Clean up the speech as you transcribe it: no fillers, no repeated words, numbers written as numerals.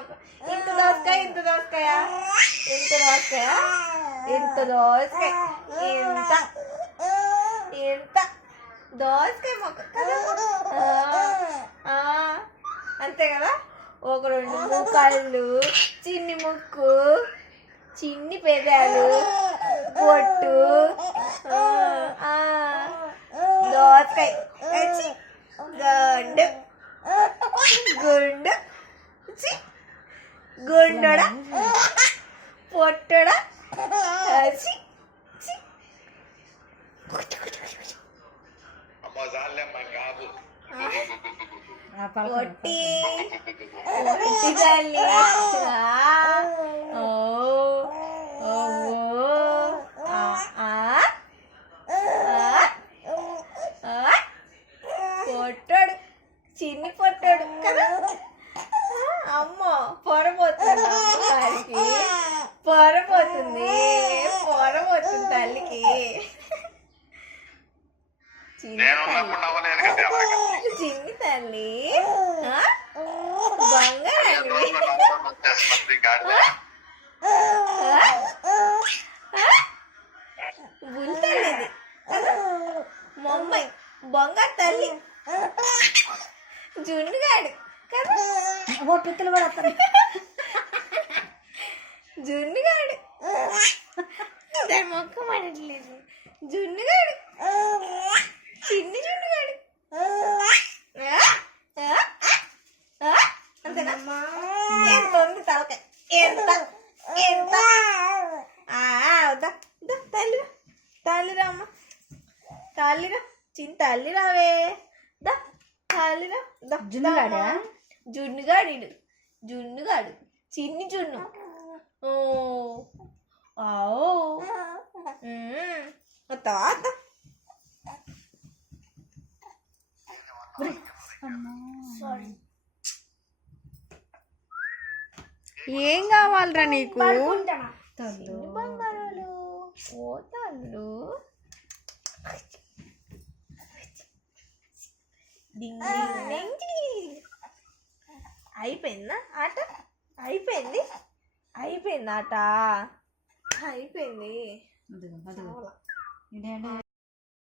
మొక్క. ఇంత దోసకాయ ఇంత దోసకాయ ఇంత దోసకాయ ఇంత దోసకాయ ఇంత ఇంత దోసకాయ మొక్క కదా. అంతే కదా. ఒక రెండు ముక్కలు, చిన్ని ముక్కు, చిన్ని పెదాలు, పొట్టు, దోసకాయ, గండు గుండు, గుండోడ, పొట్టోడ, పొట్టి పొట్టి తల్లి. పొట్టాడు, చిన్ని పొట్టాడు కదా. అమ్మో పొరపోతుంది అమ్మగారికి, పొరపోతుంది పొరపోతుంది తల్లికి. చిన్ని తల్లి బంగారండి. బుల్తల్లిది మమ్మీ బంగారు తల్లి. జున్నుగాడు కదా. పిక్కలు కూడా వస్తాయి. జున్నుగాడు దాని మొక్క పడట్లేదు. జున్నుగాడు, చిన్ని జున్నుగాడు. అంతేనా. ఎంత ఉంది తలకాయ, ఎంత ఎంత. అవుతా తల్లిరా, తల్లిరా అమ్మ, తల్లిరా, చిన్న తల్లి రావే. దా తల్లిరా. జున్నుగాడా? జున్నుగాడు, జున్నుగాడు, చిన్ని జున్ను. వస్తావా? ఏం కావాలరా నీకు? బంగారాలు. ఓ తల్లు. అయిపోయిందా ఆట? అయిపోయింది, అయిపోయింది ఆట, అయిపోయింది.